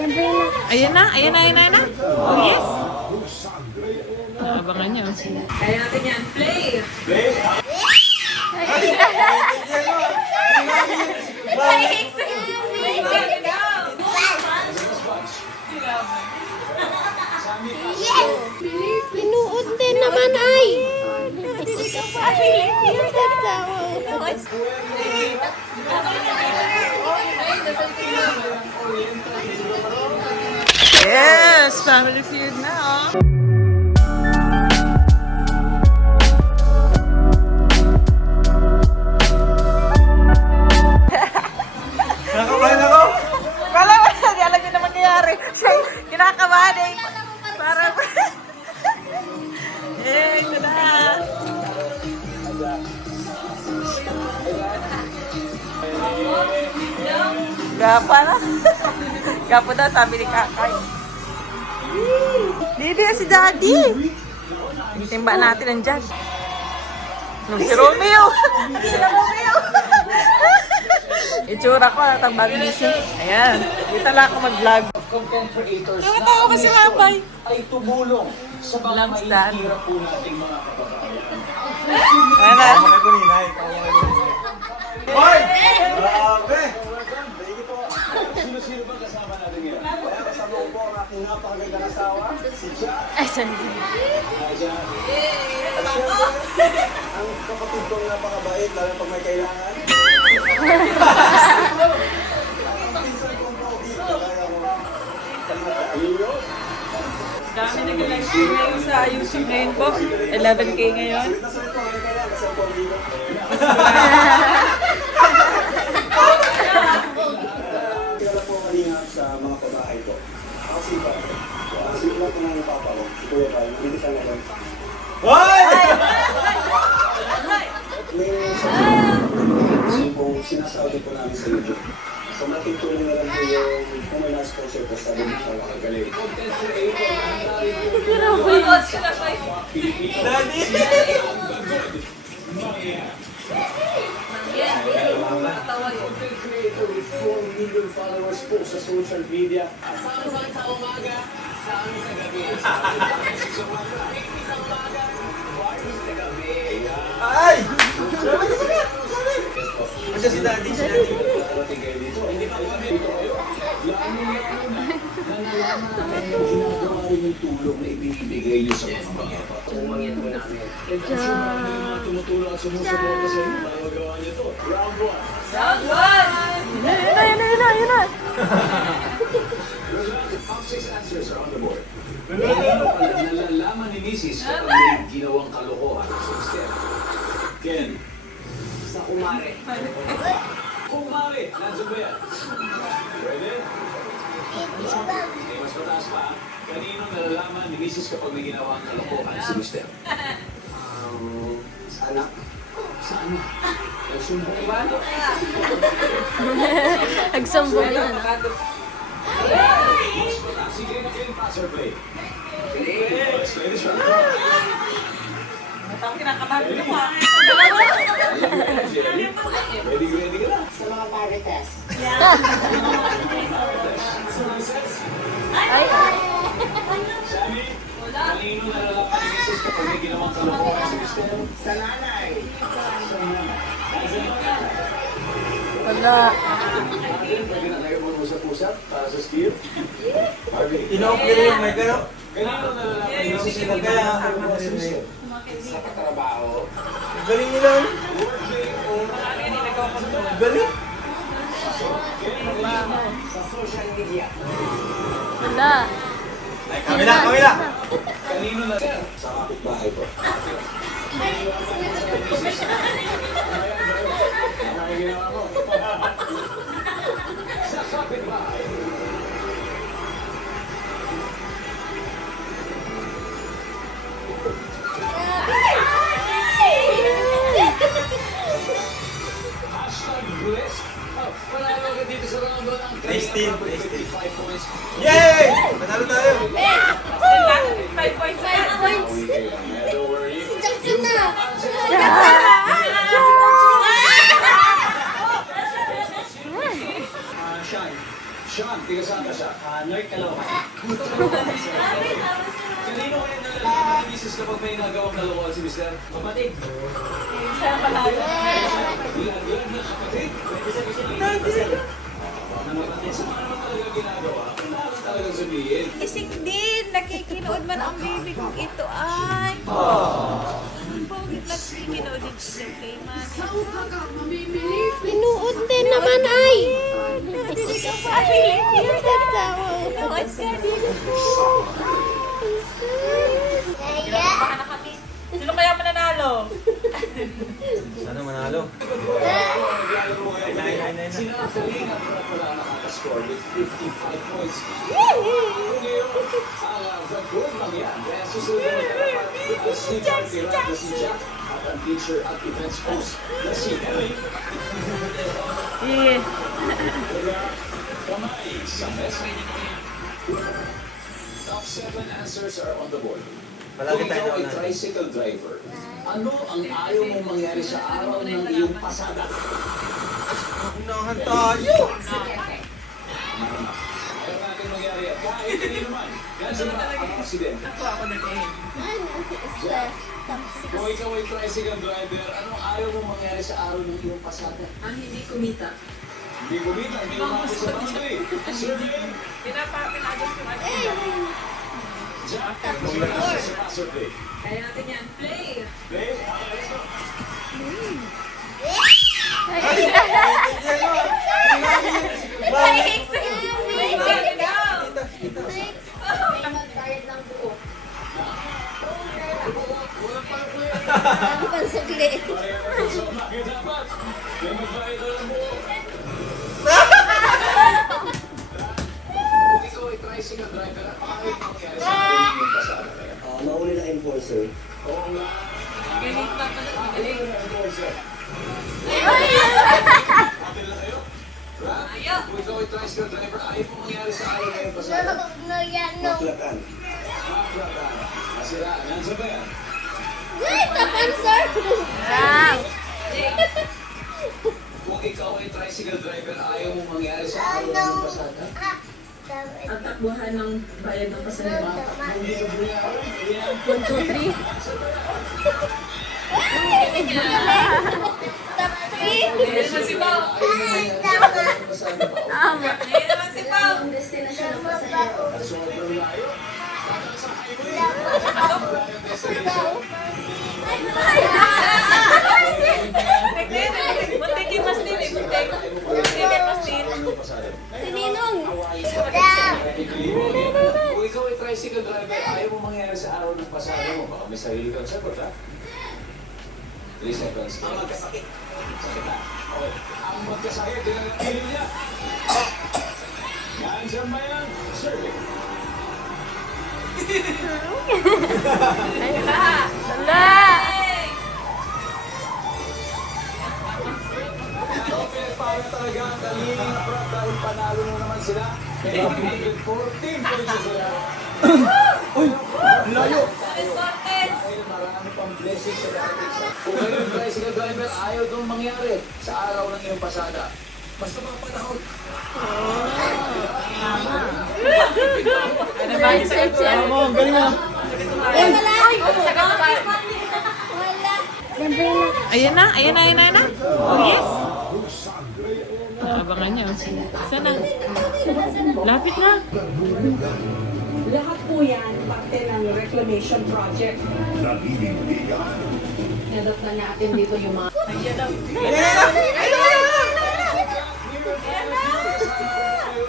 Ayan na, ayan na, ayan na, ayan na. Oh, yes. Abangan nyo. Kaya natin yan. Play! Pinuot din naman ay. Yes! Family Feud na, oh. Nakakabahan ako! Wala, hindi alam yun na mangyayari. Siya, kinakabahan eh. Parang... Eh, ito na. Gapa na. Gapa na, sabi ni Kakay. Didi, si Daddy. Timba natin nandyan. Si Romeo. Si Romeo. Itsura ko, natang bagong gising. Ayan. Dito lang ako mag-vlog. Nakatawa ko si Mabay. Ay tumulong sa mga mahihirap po nating mga kababayan. Ayan na. Hoy! Grabe! Sino-sino ba kasama natin ngayon? Kasama ko po ang aking napakagandang asawa, si Jack. Ay, sandi. Hi, Jack. At syempre, ang kapatid kong napakabait, lalo pag may kailangan. Ang pinsan kong pogi, kagaya ko. Ayun. Dami nag-live stream ngayon sa YouTube ngayon po. 11K ngayon. Sulit na sulit po, may kailangan kasi ang pogi ko. Kaya po kalingap sa mga pabahay ko. Ako sipa. Sipa po ng papa ko. Si Kuya Pai. Hindi ka na lang. Hoy! May sabi po, sinasabi po namin sa YouTube. So malaking tulong na lang po yung kung may na-sponsor po sa mga makagaling. Daddy! Content creator with 4 million followers po sa social media. Saan sa umaga, saan sa gabi. Sa umaga, sa gabi. Ay! Kasi si Daddy, si Daddy. Hindi pa kami dito kayo. Nalalaman natin yung ginagawa rin yung tulong na ibinibigay niyo sa mga bata. Tumangyan mo namin. Tumutulong at sumusuporta sa inyo para magawa niyo to. Round 1. Round 1! Yun na. Top 6 answers are on the board. Nalalaman ni Mrs. kapag may ginawang kalokohan sa mister. Ken. Sa kumare. Kumare! Nandiyan ba yan? Pwede? Okay, mas mataas pa. Kanino nalalaman ni Mrs. kapag may ginawang kalokohan sa mister? Sa anak. Sa anak? Nagsumbong ba? Nagsumbong na. Mas mataas. Sige, pass or play? Let's play this round. Matang kinakabahan ko pa. Ready ka na? Sa mga marites. Ay, Shani, kanino nalalaman ni Mrs. kapag may ginawang kalokohan sa mister? Sa nanay. wala. Marvin, pwede na tayo mag-usap-usap para sa skill? Marvin, Ino-okay yung may gano. kanino nalalaman ni Mrs. kapag may ginawang kalokohan sa mister? Sa katrabaho, Galing nyo lang. working o Galing. Sa social media. Wala. Kami na. kanino na sa kapitbahay ko. Ang ginawa ko. Sa kapitbahay. Hashtag blessed. Panalo ka dito sa round 1 ang Nice team. 55 points. Yay! Panalo tayo. 5 points. Never worry. Jackson na. Sean, Tiga saan ka siya? North Caloocan. Kanino kayo nalalaman ni Mrs. kapag may nagawang kalokohan si Mr.? Kapatid. Laglag na kapatid. Sa mga naman talaga ginagawa, kung naman talagang sabihin. Ising din, nakikinood man ang baby kong ito ay. Pogit lang kinood din siya kay Mami. Pinuod din naman ay. Nood ka din po. Baka na kami. Sino kaya mananalo? Sana manalo. Sina Karina wala nakakascore with 55 points. Ngayon, ang Fragod lang yan. Kaya susunod na magkakapat si Jack na si Jack at ang teacher at events host na si Emily. Kamay sa mesa. Top 7 answers are on the board. Palagi Kung tayo ikaw ay na. tricycle driver, ano ang ayaw mong mangyari sa araw ng iyong pasada? Unahan tayo! Ayaw natin mangyari at kahit hindi naman. Yan sa mga ang aksidente. Ako na din. Kung ikaw ay tricycle driver, anong ayaw mong mangyari sa araw ng iyong pasada? Ang hindi kumita. Hindi kumita, hindi lumabas sa boundary. Survey! Pinagos ko natin. Jack, mag-alala sa survey. Kaya natin yan. Play! Play. Pansagli. So, bakit dapat? May magbayad ka ng buo. Kung ikaw ay tricycle driver, ano ayaw mong mangyari sa araw ng iyong pasada? Mauli ng enforcer. Oo nga. Galit pa pala. Galing. Atin lang kayo? Rap? Kung ikaw ay tricycle driver, ayaw mong mangyari sa araw ng iyong pasada? Maklakan. Maklatan. Nasira. Nandiyan ba yan? Tapan, sir. Kung ikaw ay tricycle driver, ayaw mong mangyari sa araw ng iyong pasada? Ang takbuhan ng bayad ng pasahero. Hindi ka buyaran. Yan. 1, 2, 3. Hindi naman si Pao. Ayaw mong mangyari sa araw ng pasada ba? Tama. Hindi naman si Pao. At sobrang layo. Tatang sa highway. Malayong destination. Muntikin mas din eh. Muntikin mas din. Sininong. Kung ikaw ay tricycle driver, ayaw mo mangyari sa araw ng pasada mo. Baka may sarili kang sagot, ha? 3 seconds. Ang magkasakit. Sakit na. Okay. Ang magkasakit, din ang pili niya. Nandiyan ba yan? Survey. Wala. Pinagpawin talaga ang kalingang prop dahil panalo mo naman sila. 814 points sila. Layo! Dahil marami pang blessings sa darating sa... Kung kayo yung tricycle driver, ayaw doon mangyari sa araw ng iyong pasada. Basta mga panahon. Ano ba yung sagot ko? Ano mo, galing mo! Sagot pa. Ayan na, ayan na, ayan na, ayan na. Oh, yes. Abangan niyo. Sana. Lapit na. Lahat po yan parte ng reclamation project. Nadat na natin dito yung mga...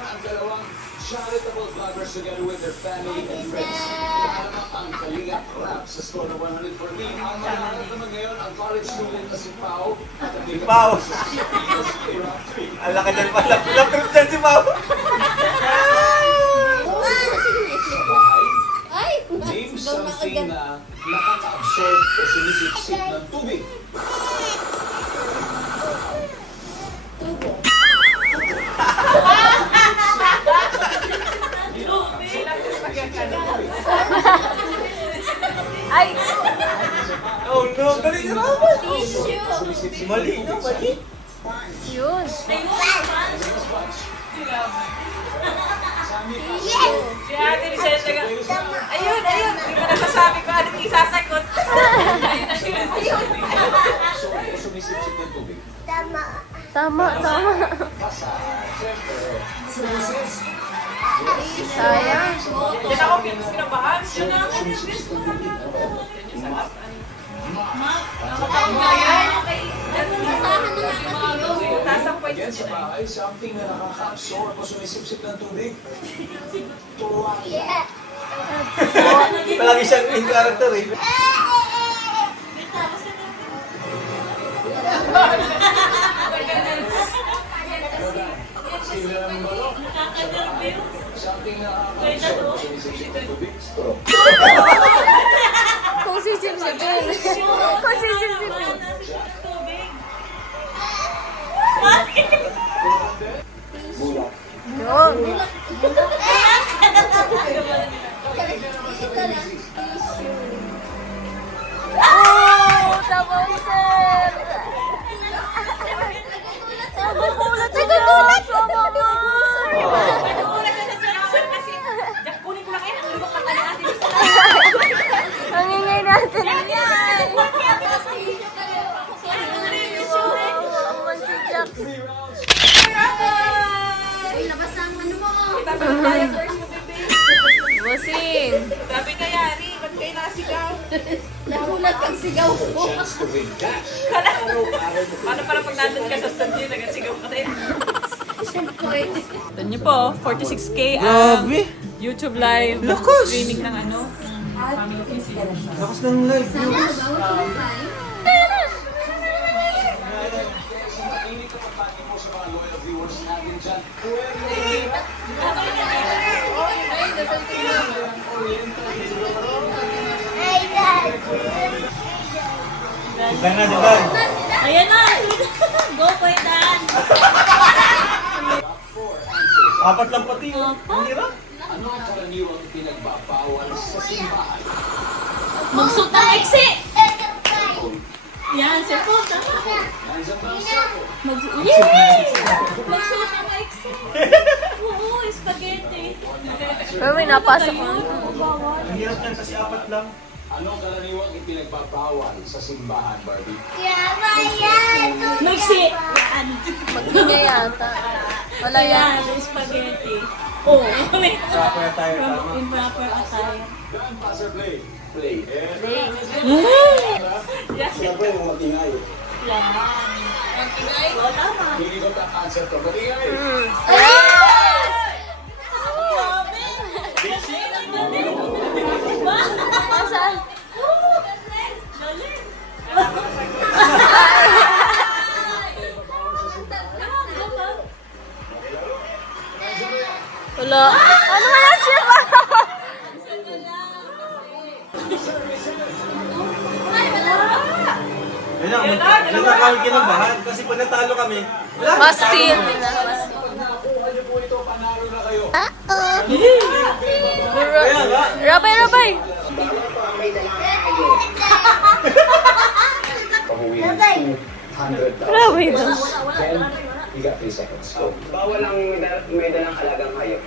Ang dalawang charitable vloggers together with their family and friends. Kasama ang Kalinga Rap sa score na 100 for me. Ang mananalo naman ngayon, ang college student na si Pao. At ang Kalinga Pao. sa Rap 3. Ang laki dyan pa. Laptrip dyan si Pao. Sa bahay, Ay. name something na nakaka-absorb o sumisipsip ng tubig. Ay. Oh no, galing si Pao. Sumisipsip ng Mali tubig. na, mali. Yun. Sponge. Si Ate Michelle taga... Ayun, ayun. Hindi ko nasasabi ko anong isasagot. Sumisip-sip ng tubig. Tama. Sayang. Yan ako, pinis kinabahan. Yan na ako. Taas ang points Yan sa bahay, something na nakaka-absorb o sumisip-sip ng tubig. Turuan. Palagi siyang main character eh. Something na nakaka-absorb o sumisip-sip ng tubig. Straw. Kung sisip-sipin. Kung sisip-sipin. Bulak. Yun. Oh, tama sir. Nagugulat. Nagugulat ka sa sir kasi Jack, kunin ko lang kayo. Ang lubak pala ni Ate Michelle. Ang ingay natin. Itabalik tayo first mo, bebe. Bossing. Sabi ka, Yari, ba't kayo nasigaw? Nagulat kang sigaw ko. Chance to win cash. Paano pala pag nandun ka sa studio, nagasigaw ka tayo? Ito niyo po, 46K ang YouTube live streaming ng ano, Family PC. Lakas ng live viewers. Mainit na pagpati mo sa mga loyal viewers natin dyan. Dan na, Dan. Ayan na! Go po Dan! Apat lang pati oh. Ang hirap. Ano ang karaniwang pinagbabawal sa simbahan? Magsuot ng exe! Yan, cellphone, tama. Nandiyan ba ang sako? Magsuot ng exe! Oo, spaghetti. Pero may napasok ko. Ang hirap niyan kasi apat lang. Anong karaniwang ipinagbabawal sa simbahan, Barbie? Magsi! Magingay yata. Wala yan. Spaghetti. Oh, Proper tayo tama. improper attire. Dan, pass or play? Play. Sila po yung matingay. Hindi ko ka-answer to. Matingay. Saan? Wala. Ano man ang siya ba? Ayun na, yun na kami kinabahan. Kasi pag natalo kami, wala. Mastin. Nakuha niyo po ito, panalo na kayo. Kaya nga. Rabay. Pahuwi ng 200,000. Rabay daw. Ken, you got 3 seconds. Go. Bawal ang may dalang alagang hayop.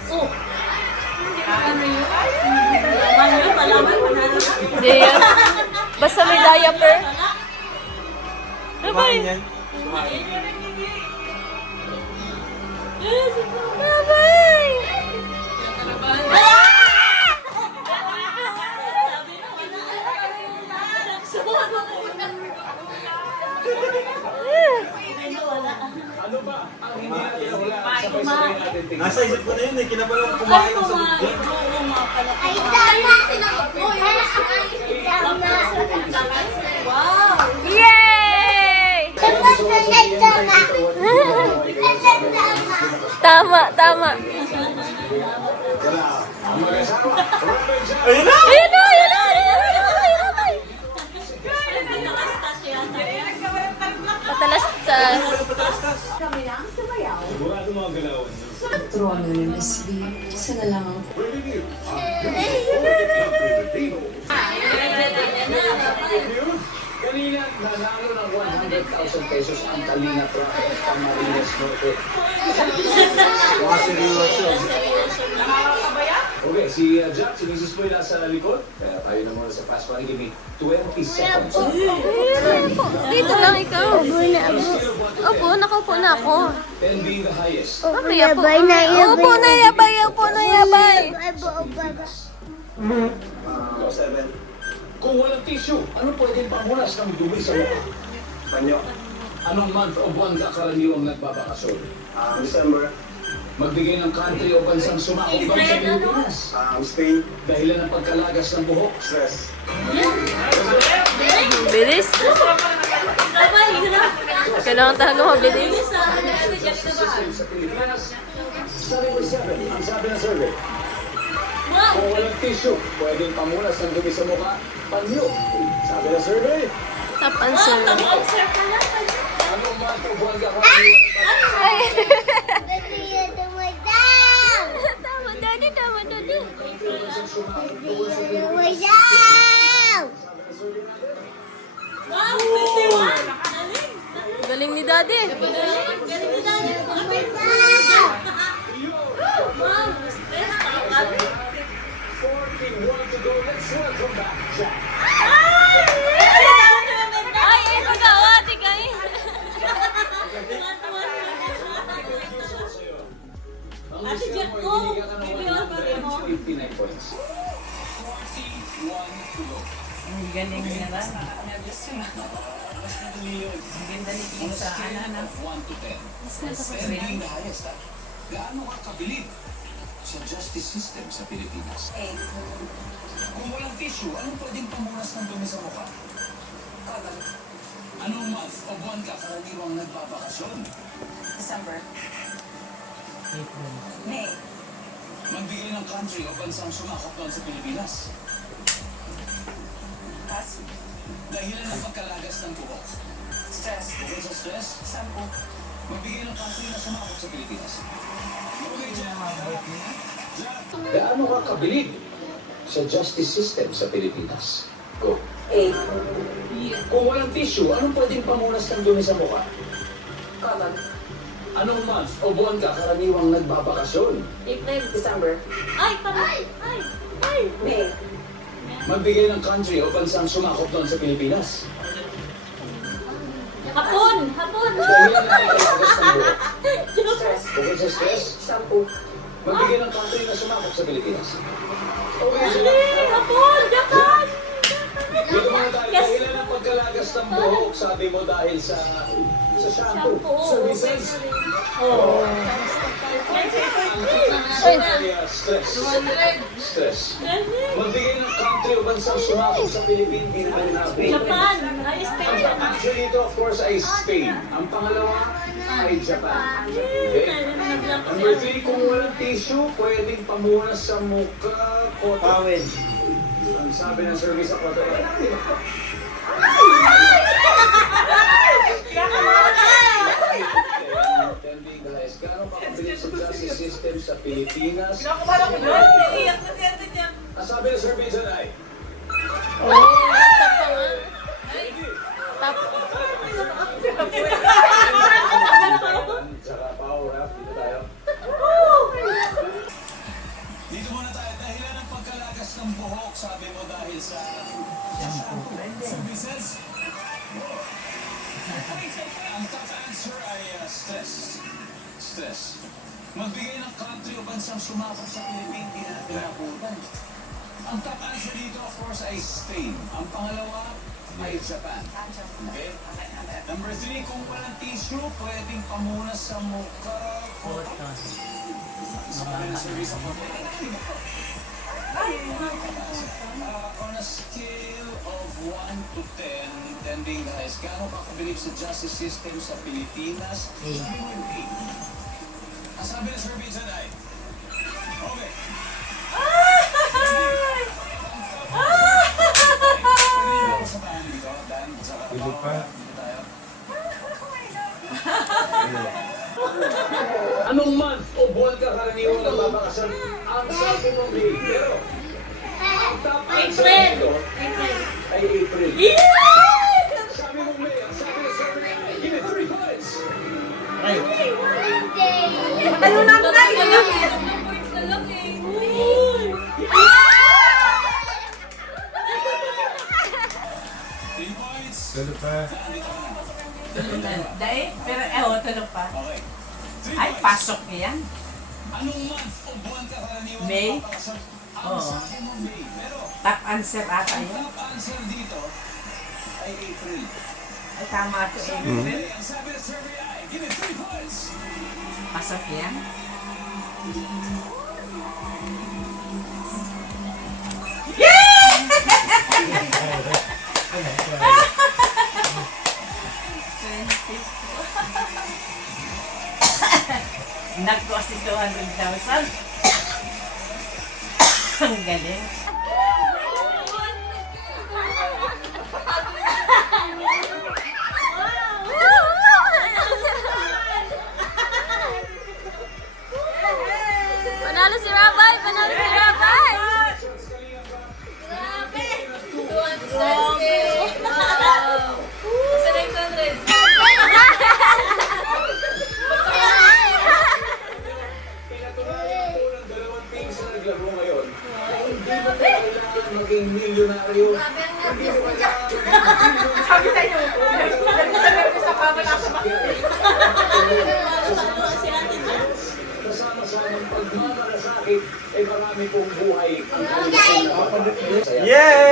Hindi yan. Basta may diaper. Kumain yan. Rabay. Ano ba ang hindi natin wala? Sabay-sabay natin tingnan. Nasa isip ko na yun eh. Kinabalang kumain ng sagot dyan. Ay, tama. Sinagot mo. Yay! Tama. Ayun na! Rabay. Patalastas. Sigurado mga galawan niyo. Turuan na ni Miss B. Isa na lang ang Review ang Preventivo. Kanina, nanalo ng 100,000 pesos ang Kalinga Truck at Camarines Norte. Mga seryoso. Okay, si Jack, si Mrs. Boy nasa likod. Kaya tayo na muna sa fast money. Give me 20 seconds. Dito lang ikaw. Opo, nakaupo na ako. 10 being the highest. Mamaya po. Opo na yabay, opo na yabay. 7. Kung walang tissue, ano pwedeng pamunas ng dumi sa mukha? Panyo. Anong month o buwan ka karaniwang nagbabakasyon? December. Magbigay ng country o bansang sumakop doon sa Pilipinas. Spain. Dahilan ng pagkalagas ng buhok. Stress. Bilis. Kailangan talaga mabilis. System sa Pilipinas. Sa number 7, ang sabi ng survey. Kung walang tissue, pwedeng pamunas ng dumi sa mukha. Panyo. Sabi ng survey. Top answer. Anong month o buwan ka karaniwang Tama, daddy, tama, daddy. bansang sumakop doon sa Pilipinas? Galing ni daddy. 41 to go. Let's welcome back Jack. Ay, ito ka, ate kayo. Ang Jack mo, ibigyan ka ng 159 points. 41 to go. Ang galing niya lang. Ang ganda ni Isa. Ano? 1 to 10. Ranking the highest, ha? Gaano ka kabilib sa justice system sa Pilipinas? Kung walang tissue, anong pwedeng pamunas ng dumi sa mukha? Anong month o buwan ka karaniwang nagbabakasyon? December. May. Magbigay ng country o bansang sumakop doon sa Pilipinas. Pass. Dahilan ng pagkalagas ng buhok. Stress. Bukod sa stress, Shampoo. magbigay ng country na sumakop sa Pilipinas. Okay, Jack. Gaano ka kabilib sa justice system sa Pilipinas? Go. 8. Kung walang tissue, anong pwedeng pamunas ng dumi sa mukha? Cotton. Anong month o buwan ka karaniwang nagbabakasyon? April. December. Ay, May. Magbigay ng country o bansang sumakop doon sa Pilipinas. Hapon. Dahilan ng pagkalagas ng buhok. Stress. Bukod sa stress, Shampoo. magbigay ng country na sumakop sa Pilipinas. Okay, Jack. Hapon. Japan. Dito mga tayo, dahilan ng pagkalagas ng buhok, sabi mo dahil sa shampoo. Services. Stress. Stress. Magbigay ng country o bansang sumakop sa Pilipinas. Japan. Ay, Ang answer dito, of course, ay Spain. Ang pangalawa ay Japan. Okay? Number 3, kung walang tissue, pwedeng pamunas sa mukha. Pawin. Ang sabi ng service sa kwarto. Attending guys, gaano pa kabilis sa justice system sa Pilipinas? Ang sabi ng survey dyan ay, Top. Tsaka power up, dito tayo. Dito muna tayo, dahilan ng pagkalagas ng buhok, sabi mo dahil sa services. Ang top answer ay stress. Stress. Magbigay ng country o bansang sumakop sa Pilipinas, hindi na pinaputan. Ang top answer dito, of course, ay Spain. Ang pangalawa ay Japan. Okay? Number 3, kung walang tissue, pwedeng pamunas sa mukha. Sabi ng service of on a scale of 1 to 10, 10 being the highest, gaano ka kabilib sa justice system sa Pilipinas? Sabi mo yung 8. Ang sabi ng survey dyan ay, okay. Hindi pa. Anong month o buwan ka karaniwang nagbabakasyon? Ang sabi mo May, pero ang top answer dito ay April. Matalunan na! Dahil, pero tulog pa. Ay, pasok yan. May? Oo. Top answer ata yun. Ay, tama ito eh. Pasok yan. Nagko si 200,000. Ang galing. Panalo si Rabay! Panalo si Rabay! Pinatunayan po ng dalawang team sa naglaro ngayon. Hindi mo kailangan maging milyonaryo. Sabi sa'yo, nagsasabi sa pamana sa Kasama-samang pagmamalasakit ay marami pong buhay. Yes!